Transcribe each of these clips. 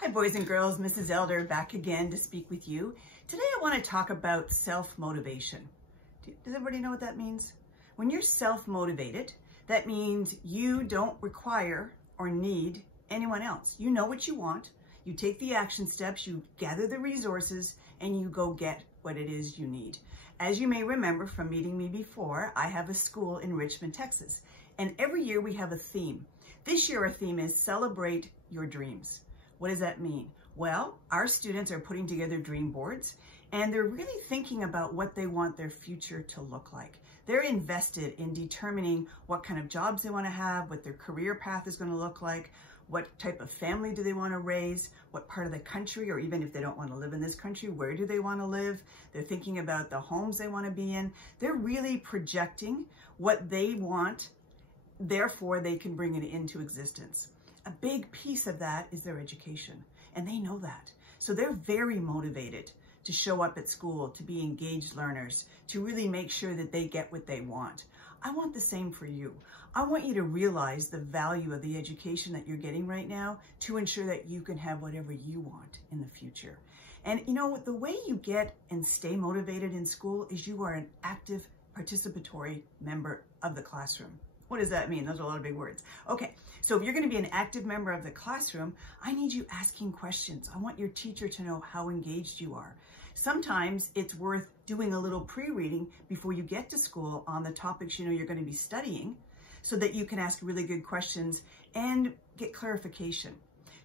Hi boys and girls, Mrs. Elder back again to speak with you. Today I want to talk about self-motivation. Does everybody know what that means? When you're self-motivated, that means you don't require or need anyone else. You know what you want, you take the action steps, you gather the resources, and you go get what it is you need. As you may remember from meeting me before, I have a school in Richmond, Texas, and every year we have a theme. This year our theme is Celebrate Your Dreams. What does that mean? Well, our students are putting together dream boards and they're really thinking about what they want their future to look like. They're invested in determining what kind of jobs they want to have, what their career path is going to look like, what type of family do they want to raise, what part of the country, or even if they don't want to live in this country, where do they want to live? They're thinking about the homes they want to be in. They're really projecting what they want, therefore they can bring it into existence. A big piece of that is their education, and they know that. So they're very motivated to show up at school, to be engaged learners, to really make sure that they get what they want. I want the same for you. I want you to realize the value of the education that you're getting right now to ensure that you can have whatever you want in the future. And you know, the way you get and stay motivated in school is you are an active participatory member of the classroom. What does that mean? Those are a lot of big words. Okay, so if you're going to be an active member of the classroom, I need you asking questions. I want your teacher to know how engaged you are. Sometimes it's worth doing a little pre-reading before you get to school on the topics you know you're going to be studying so that you can ask really good questions and get clarification.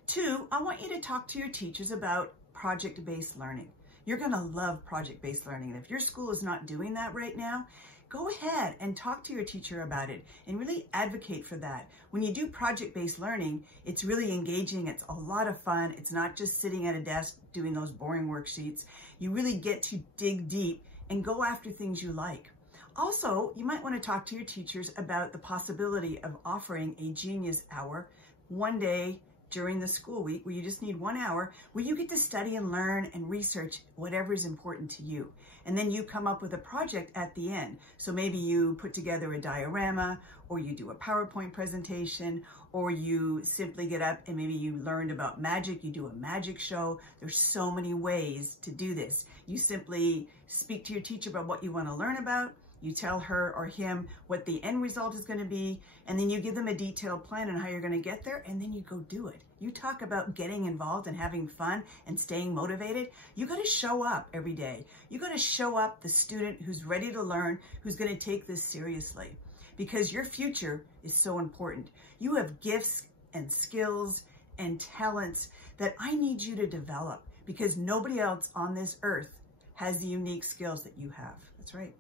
2, I want you to talk to your teachers about project-based learning. You're going to love project-based learning. And if your school is not doing that right now, go ahead and talk to your teacher about it and really advocate for that. When you do project-based learning, it's really engaging. It's a lot of fun. It's not just sitting at a desk doing those boring worksheets. You really get to dig deep and go after things you like. Also, you might want to talk to your teachers about the possibility of offering a genius hour one day during the school week where you just need 1 hour where you get to study and learn and research whatever is important to you. And then you come up with a project at the end. So maybe you put together a diorama, or you do a PowerPoint presentation, or you simply get up and maybe you learned about magic, you do a magic show. There's so many ways to do this. You simply speak to your teacher about what you want to learn about. You tell her or him what the end result is going to be, and then you give them a detailed plan on how you're going to get there, and then you go do it. You talk about getting involved and having fun and staying motivated. You got to show up every day. You got to show up the student who's ready to learn, who's going to take this seriously, because your future is so important. You have gifts and skills and talents that I need you to develop, because nobody else on this earth has the unique skills that you have. That's right.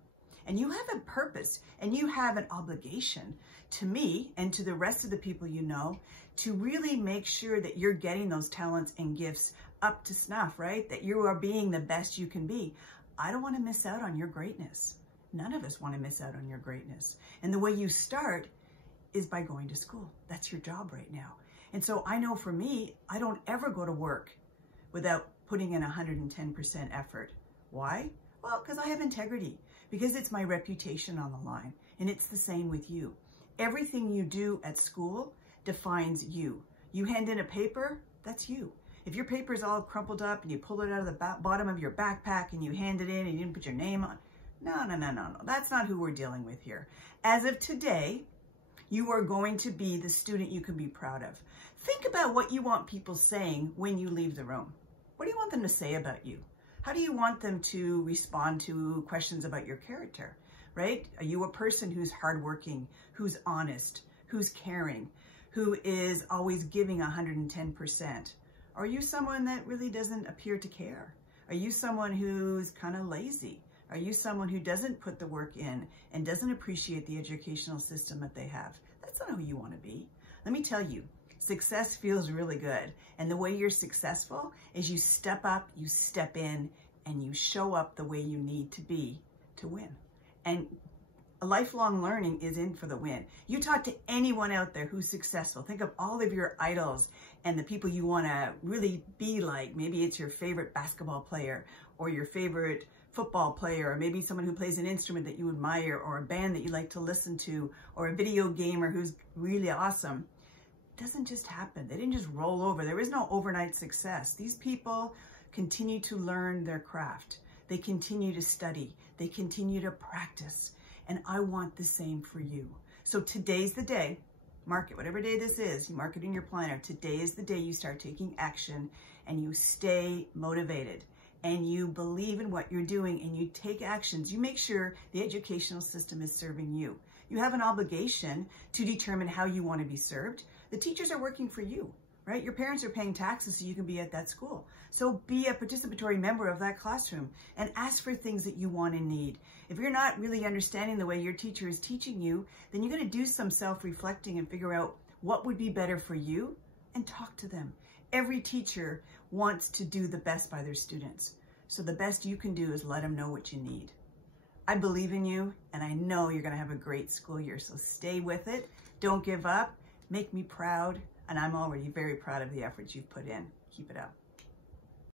And you have a purpose and you have an obligation to me and to the rest of the people you know to really make sure that you're getting those talents and gifts up to snuff, right? That you are being the best you can be. I don't want to miss out on your greatness. None of us want to miss out on your greatness. And the way you start is by going to school. That's your job right now. And so I know for me, I don't ever go to work without putting in 110% effort. Why? Well, because I have integrity. Because it's my reputation on the line. And it's the same with you. Everything you do at school defines you. You hand in a paper, that's you. If your paper is all crumpled up and you pull it out of the bottom of your backpack and you hand it in and you didn't put your name on, no. That's not who we're dealing with here. As of today, you are going to be the student you can be proud of. Think about what you want people saying when you leave the room. What do you want them to say about you? How do you want them to respond to questions about your character, right? Are you a person who's hardworking, who's honest, who's caring, who is always giving 110%? Are you someone that really doesn't appear to care? Are you someone who's kind of lazy? Are you someone who doesn't put the work in and doesn't appreciate the educational system that they have? That's not who you want to be. Let me tell you, success feels really good. And the way you're successful is you step up, you step in, and you show up the way you need to be to win. And lifelong learning is in for the win. You talk to anyone out there who's successful. Think of all of your idols and the people you want to really be like. Maybe it's your favorite basketball player or your favorite football player, or maybe someone who plays an instrument that you admire, or a band that you like to listen to, or a video gamer who's really awesome. doesn't just happen. They didn't just roll over. There is no overnight success. These people continue to learn their craft. They continue to study. They continue to practice. And I want the same for you. So today's the day. Mark it, whatever day this is, you mark it in your planner. Today is the day you start taking action and you stay motivated and you believe in what you're doing and you take actions. You make sure the educational system is serving you. You have an obligation to determine how you want to be served. The teachers are working for you, right? Your parents are paying taxes so you can be at that school. So be a participatory member of that classroom and ask for things that you want and need. If you're not really understanding the way your teacher is teaching you, then you're going to do some self-reflecting and figure out what would be better for you and talk to them. Every teacher wants to do the best by their students. So the best you can do is let them know what you need. I believe in you and I know you're going to have a great school year. So stay with it. Don't give up. Make me proud. And I'm already very proud of the efforts you've put in. Keep it up.